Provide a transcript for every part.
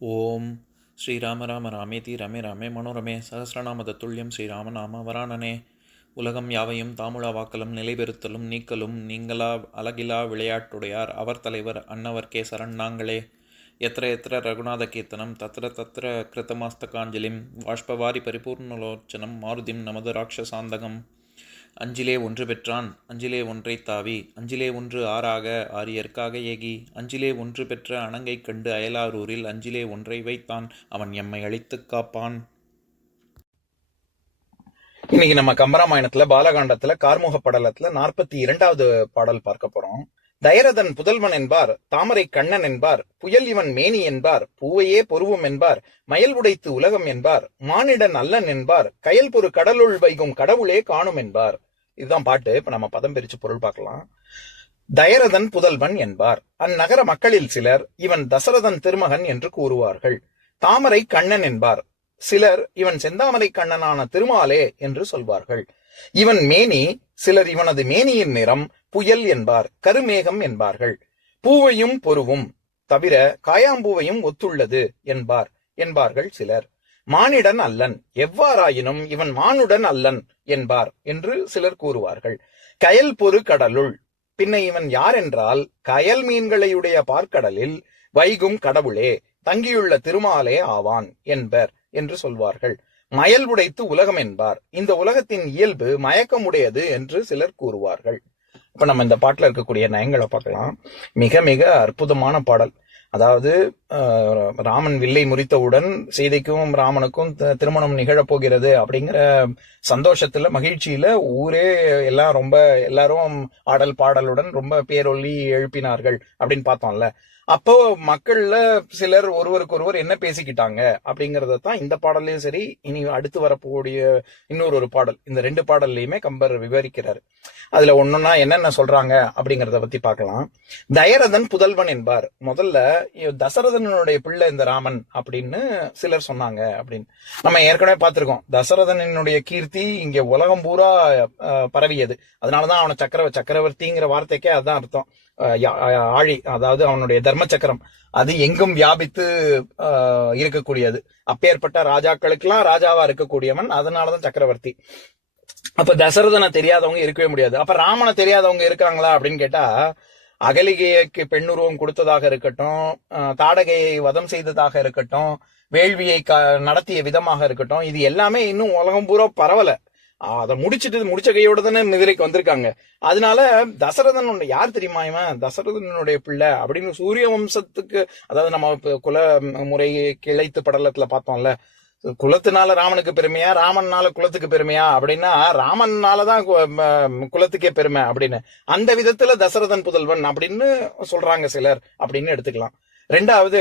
ஓம் ஸ்ரீராம ராம ராமேதி ரமே ராமே மனோரமே சகசிரநாம தத்துல்யம் ஸ்ரீராமநாம வராணனே. உலகம் யாவையும் தாமுழா வாக்கலும் நிலைபெறுத்தலும் நீக்கலும் நீங்களா அழகிலா விளையாட்டுடையார் அவர் தலைவர் அன்னவர் சரண் நாங்களே. எத்திர எத்திர ரகுநாத கீர்த்தனம் தத்திர தத்திர கிருத்தமாஸ்தகாஞ்சலிம் வாஷ்பவாரி பரிபூர்ணலோச்சனம் மாருதிம் நமது ராட்சசாந்தகம். அஞ்சிலே ஒன்று பெற்றான் அஞ்சிலே ஒன்றைத் தாவி அஞ்சிலே ஒன்று ஆறாக ஆரியர்க்காக ஏகி அஞ்சிலே ஒன்று பெற்ற அணங்கைக் கண்டு அயலாரூரில் அஞ்சிலே ஒன்றை வைத்தான் அவன் எம்மை அழித்துக் காப்பான். இன்னைக்கு நம்ம கம்பராமாயணத்துல பாலகாண்டத்துல கார்முக படலத்துல 42வது பாடல் பார்க்க போறோம். தயரதன் புதல்வன் என்பார், தாமரை கண்ணன் என்பார், புயல் இவன் மேனி என்பார், பூவையே பொருவும் என்பார், மயல் உடைத்து உலகம் என்பார், மானிடன் அல்லன் என்பார், கயல் பொறு கடலுள் வைகும் கடவுளே காணும் என்பார். இதுதான் பாட்டு. இப்ப நம்ம பதம் பிரிச்சு பொருள் பார்க்கலாம். தயரதன் புதல்வன் என்பார். அந்நகர மக்களில் சிலர் இவன் தசரதன் திருமகன் என்று கூறுவார்கள். தாமரை கண்ணன் என்பார். சிலர் இவன் செந்தாமரை கண்ணனான திருமாலே என்று சொல்வார்கள். இவன் மேனி, சிலர் இவனது மேனியின் நிறம் புயல் என்பார், கருமேகம் என்பார்கள். பூவையும் பொருவும் தவிர காயாம்பூவையும் ஒத்துள்ளது என்பார்கள் சிலர். மானிடன் அல்லன், எவ்வாறாயினும் இவன் மானுடன் அல்லன் என்பார் என்று சிலர் கூறுவார்கள். கயல் பொறு கடலுள், பின்ன இவன் யார் என்றால் கயல் மீன்களையுடைய பார்க்கடலில் வைகும் கடவுளே, தங்கியுள்ள திருமாலே ஆவான் என்பர் என்று சொல்வார்கள். மயல் உடைத்து உலகம் என்பார். இந்த உலகத்தின் இயல்பு மயக்கமுடையது என்று சிலர் கூறுவார்கள். இப்ப நம்ம இந்த பாட்டுல இருக்கக்கூடிய நயங்களை பார்க்கலாம். மிக மிக அற்புதமான பாடல். அதாவது ராமன் வில்லை முறித்தவுடன் சீதைக்கும் ராமனுக்கும் திருமணம் நிகழப்போகிறது அப்படிங்கிற சந்தோஷத்துல மகிழ்ச்சியில ஊரே எல்லாரும் ஆடல் பாடலுடன் ரொம்ப பேரொல்லி எழுப்பினார்கள் அப்படின்னு பார்த்தோம்ல. அப்போ மக்கள்ல சிலர் ஒருவருக்கு ஒருவர் என்ன பேசிக்கிட்டாங்க அப்படிங்கறதான் இந்த பாடல்லையும் சரி, இனி அடுத்து வரக்கூடிய இன்னொரு பாடல், இந்த 2 பாடல்லையுமே கம்பர் விவரிக்கிறார். அதுல ஒன்னொன்னா என்னென்ன சொல்றாங்க அப்படிங்கறத பத்தி பார்க்கலாம். தயரதன் புதல்வன் என்பார். முதல்ல தசரதனுடைய பிள்ளை இந்த ராமன் அப்படின்னு சிலர் சொன்னாங்க அப்படின்னு நம்ம ஏற்கனவே பார்த்திருக்கோம். தசரதனுடைய கீர்த்தி இங்க உலகம் பூரா பரவியது. அதனாலதான் அவனை சக்கரவர்த்திங்கிற வார்த்தைக்கே அதுதான் அர்த்தம். ஆழி, அதாவது அவனுடைய தர்ம சக்கரம் அது எங்கும் வியாபித்து இருக்கக்கூடியது. அப்பேற்பட்ட ராஜாக்களுக்கெல்லாம் ராஜாவா இருக்கக்கூடியவன், அதனாலதான் சக்கரவர்த்தி. அப்ப தசரதனை தெரியாதவங்க இருக்கவே முடியாது. அப்ப ராமனை தெரியாதவங்க இருக்காங்களா அப்படின்னு கேட்டா, அகலிகைக்கு பெண்ணுருவம் கொடுத்ததாக இருக்கட்டும், தாடகையை வதம் செய்ததாக இருக்கட்டும், வேள்வியை நடத்திய விதமாக இருக்கட்டும், இது எல்லாமே இன்னும் உலகம் பூரா பரவல. அதை முடிச்ச கையோட தானே நிதிரைக்கு வந்திருக்காங்க. அதனால தசரதன் யார் தெரியுமா, இவன் தசரதனுடைய பிள்ளை அப்படின்னு சூரிய வம்சத்துக்கு, அதாவது நம்ம குல முறை கிளைத்து படலத்துல பார்த்தோம்ல, குலத்தினால ராமனுக்கு பெருமையா, ராமன்னால குலத்துக்கு பெருமையா அப்படின்னா ராமன்னாலதான் குலத்துக்கே பெருமை அப்படின்னு அந்த விதத்துல தசரதன் புதல்வன் அப்படின்னு சொல்றாங்க சிலர் அப்படின்னு எடுத்துக்கலாம். 2வது,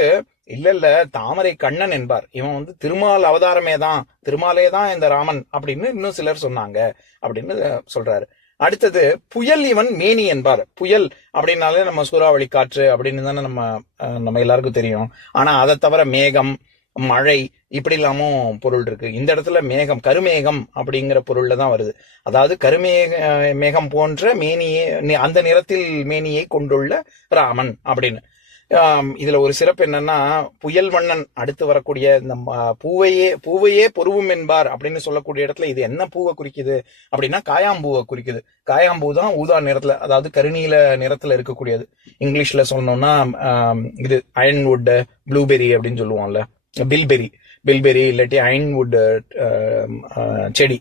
இல்ல தாமரை கண்ணன் என்பார். இவன் திருமால் அவதாரமே தான், திருமாலே தான் இந்த ராமன் அப்படின்னு இன்னும் சிலர் சொன்னாங்க அப்படின்னு சொல்றாரு. அடுத்தது, புயல் இவன் மேனி என்பார். புயல் அப்படின்னாலே நம்ம சூறாவளி காற்று அப்படின்னு தானே நம்ம எல்லாருக்கும் தெரியும். ஆனா அதை தவிர மேகம், மழை இப்படி இல்லாமும் பொருள் இருக்கு. இந்த இடத்துல மேகம், கருமேகம் அப்படிங்கிற பொருள்ல தான் வருது. அதாவது மேகம் போன்ற மேனியே, அந்த நிறத்தில் மேனியை கொண்டுள்ள ராமன் அப்படின்னு. இதுல ஒரு சிறப்பு என்னன்னா, புயல் வண்ணன் அடுத்து வரக்கூடிய இந்த பூவையே பொருவும் என்பார் அப்படின்னு சொல்லக்கூடிய இடத்துல இது என்ன பூவை குறிக்குது அப்படின்னா காயாம்பூவை குறிக்குது. காயாம்பூ தான் ஊதா நிறத்துல, அதாவது கருநீல நிறத்துல இருக்கக்கூடியது. இங்கிலீஷ்ல சொன்னோம்னா இது அயன்வுட் ப்ளூபெரி அப்படின்னு சொல்லுவோம்ல, பில்பெரி இல்லாட்டி அயன்வுட் செடி,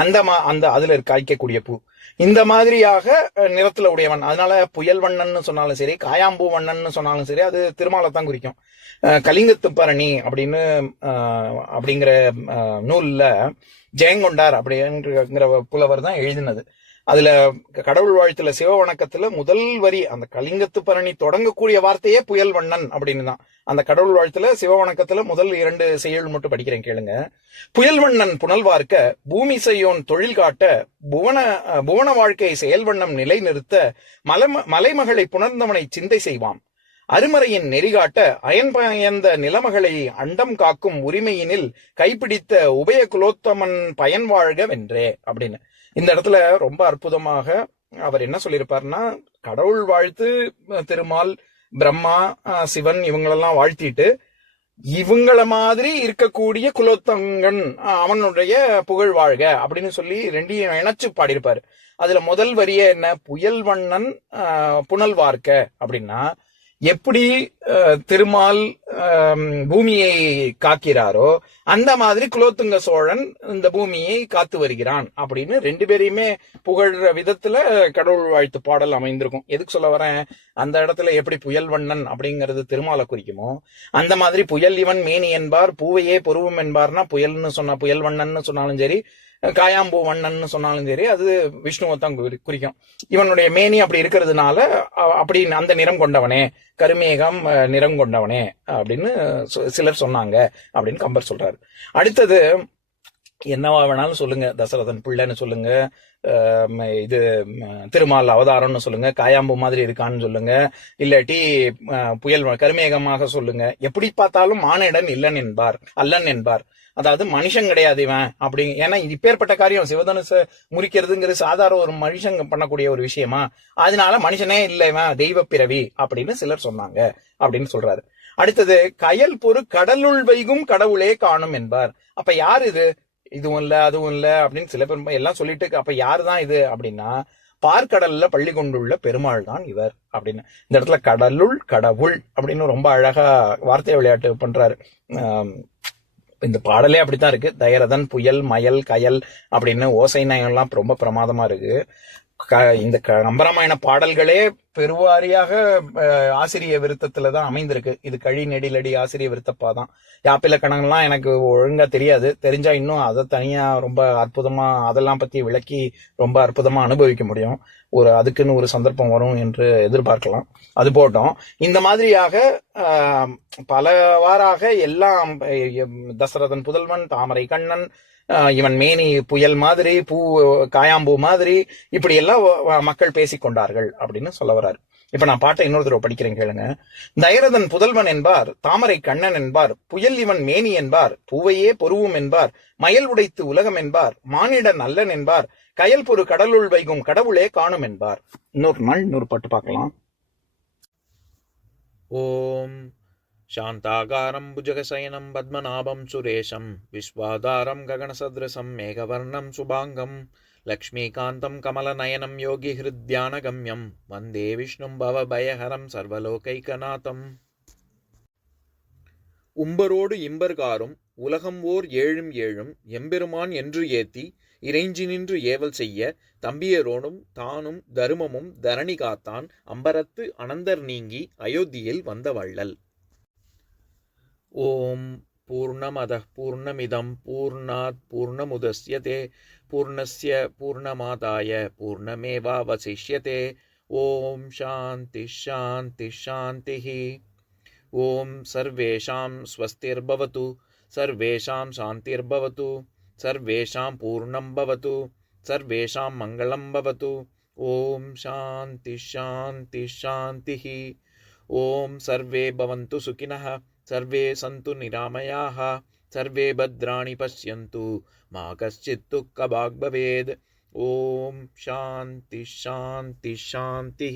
அந்த அதுல காய்க்கக்கூடிய பூ இந்த மாதிரியாக நிறத்துல உடையவன். அதனால புயல் வண்ணன்னு சொன்னாலும் சரி, காயாம்பூ வண்ணன்னு சொன்னாலும் சரி, அது திருமாலைத்தான் குறிக்கும். கலிங்கத்து பரணி அப்படிங்கிற நூல்ல ஜெயங்கொண்டார் அப்படிங்கிற புலவர் தான் எழுதினது. அதுல கடவுள் வாழ்த்துல சிவவணக்கத்துல முதல் வரி, அந்த கலிங்கத்து பரணி தொடங்கக்கூடிய வார்த்தையே புயல் வண்ணன் அப்படின்னு தான். அந்த கடவுள் வாழ்த்துல சிவவணக்கத்துல முதல் 2 செய்யுள் மட்டும் படிக்கிறேன் கேளுங்க. புயல் வண்ணன் புனல்வார்க்க பூமி செய்யோன் தொழில் காட்ட புவன வாழ்க்கை செயல்வண்ணம் நிலை நிறுத்த மலைமகளை புணர்ந்தவனை சிந்தை செய்வான். அருமறையின் நெறிகாட்ட அயன்பயந்த நிலமகளை அண்டம் காக்கும் உரிமையினில் கைப்பிடித்த உபய குலோத்தமன் பயன் வாழ்க வென்றே அப்படின்னு இந்த இடத்துல ரொம்ப அற்புதமாக அவர் என்ன சொல்லியிருப்பாருன்னா, கடவுள் வாழ்த்து திருமால், பிரம்மா, சிவன் இவங்களெல்லாம் வாழ்த்திட்டு இவங்கள மாதிரி இருக்கக்கூடிய குலோத்தங்கன் அவனுடைய புகழ் வாழ்க அப்படின்னு சொல்லி ரெண்டையும் இணைச்சு பாடியிருப்பாரு. அதுல முதல் வரிய என்ன, புயல் வண்ணன் புனல் வார்க்க அப்படின்னா, எப்படி திருமால் பூமியை காக்கிறாரோ அந்த மாதிரி குலோத்துங்க சோழன் இந்த பூமியை காத்து வருகிறான் அப்படின்னு ரெண்டு பேரையுமே புகழ்ற விதத்துல கடவுள் வாழ்த்து பாடல் அமைந்திருக்கும். எதுக்கு சொல்ல வரேன், அந்த இடத்துல எப்படி புயல் வண்ணன் அப்படிங்கிறது திருமாலை குறிக்குமோ அந்த மாதிரி புயல் இவன் மேனி என்பார் பூவையே பொருவும் என்பார்னா, புயல்னு சொன்னா புயல் வண்ணன்னு சொன்னாலும் சரி, காயாம்பூ வண்ணன்னு சொன்னாலும் சரி, அது விஷ்ணுவை தான் குறிக்கும். இவனுடைய மேனி அப்படி இருக்கிறதுனால அப்படி அந்த நிறம் கொண்டவனே, கருமேகம் நிறம் கொண்டவனே அப்படின்னு சிலர் சொன்னாங்க அப்படின்னு கம்பர் சொல்றாரு. அடுத்தது என்னவா வேணாலும் சொல்லுங்க, தசரதன் பிள்ளைன்னு சொல்லுங்க, இது திருமால் அவதாரம்னு சொல்லுங்க, காயாம்பு மாதிரி இருக்கான்னு சொல்லுங்க, இல்லாட்டி புயல் கருமேகமாக சொல்லுங்க, எப்படி பார்த்தாலும் மானிடன் இல்லன் என்பார், அல்லன் என்பார். அதாவது மனுஷன் கிடையாது இவன் அப்படி. ஏன்னா இப்பேற்பட்ட காரியம் சிவதனுச முறிக்கிறதுங்கிறது சாதாரண ஒரு மனுஷன் பண்ணக்கூடிய ஒரு விஷயமா, அதனால மனுஷனே இல்லை இவன் தெய்வ பிறவி அப்படின்னு சிலர் சொன்னாங்க அப்படின்னு சொல்றாரு. அடுத்தது கயல் பொறு கடலுள் வைகும் கடவுளே காணும் என்பார். அப்ப யார் இது, இதுவும் இல்ல அதுவும் இல்ல அப்படின்னு சில பேர் எல்லாம் சொல்லிட்டு, அப்ப யாரு தான் இது அப்படின்னா, பார்க்கடல்ல பள்ளி கொண்டுள்ள பெருமாள் தான் இவர் அப்படின்னு. இந்த இடத்துல கடலுள் கடவுள் அப்படின்னு ரொம்ப அழகா வார்த்தை விளையாட்டு பண்றாரு. இந்த பாடலே அப்படித்தான் இருக்கு. தயரதன் புயல் மயல் கயல் அப்படின்னு ஓசை நயம்லாம் ரொம்ப பிரமாதமா இருக்கு. இந்த கம்பராமாயண பாடல்களே பெருவாரியாக ஆசிரிய விருத்தத்துலதான் அமைந்திருக்கு. இது கழி நெடிலடி ஆசிரிய விருத்தப்பா தான். யாப்பிலக்கணங்கள்லாம் எனக்கு ஒழுங்கா தெரியாது, தெரிஞ்சா இன்னும் அதை தனியா ரொம்ப அற்புதமா அதெல்லாம் பத்தி விளக்கி ரொம்ப அற்புதமா அனுபவிக்க முடியும். அதுக்குன்னு ஒரு சந்தர்ப்பம் வரும் என்று எதிர்பார்க்கலாம். அது போட்டோம். இந்த மாதிரியாக பலவாறாக எல்லாம் தசரதன் புதல்வன், தாமரை கண்ணன், இவன் மேனி புயல் மாதிரி, காயாம்பூ மாதிரி, இப்படி எல்லாம் மக்கள் பேசிக்கொண்டார்கள் அப்படின்னு சொல்ல வர்றாரு. இப்ப நான் பாட்டை இன்னொரு தடவை படிக்கிறேன் கேளுங்க. தயரதன் புதல்வன் என்பார், தாமரை கண்ணன் என்பார், புயல் இவன் மேனி என்பார், பூவையே பொருவும் என்பார், மயல் உடைத்து உலகம் என்பார், மானிடன் அல்லன் என்பார், கயல் பொறு கடலுள் வைகும் கடவுளே காணும் என்பார். இன்னொரு நாள் இன்னொரு பாட்டு பார்க்கலாம். ஓம் शान्ताकारं भुजगशयनं पद्मनाभं सुरेशं विश्वाधारं गगनसदृशं मेघवर्णं शुभाङ्गं लक्ष्मीकान्तं कमलनयनं योगिहृद्यानगम्यं वन्दे विष्णुं भवभयहरं सर्वलोकैकनाथम्. உம்பரோடு இம்பர்காரும் உலகம் ஓர் ஏழும் ஏழும் எம்பெருமான் என்று ஏத்தி இறைஞ்சி நின்று ஏவல் செய்ய தம்பியரோடும் தானும் தருமமும் தரணி காத்தான் அம்பரத்து அனந்தர் நீங்கி அயோத்தியில் வந்த வள்ளல். ஓம் பூர்ணமதః பூர்ணமிதம் பூர்ணாத் பூர்ணமுதஸ்யதே பூர்ணஸ்ய பூர்ணமாதாய பூர்ணமேவாவசிஷ்யதே. ஓம் சாந்தி சாந்தி சாந்திः. ஓம் சர்வேஷாம் ஸ்வஸ்திர்பவது சர்வேஷாம் சாந்திர்பவது சர்வேஷாம் பூர்ணம் பவது சர்வேஷாம் மங்களம் பவது. ஓம் சாந்தி சாந்தி சாந்திः. ஓம் சர்வே பவந்து சுகினः सर्वे सन्तु निरामयाः सर्वे भद्राणि पश्यन्तु मा कश्चित् दुःखभाग् भवेत्. ओम शांति शांति शांति.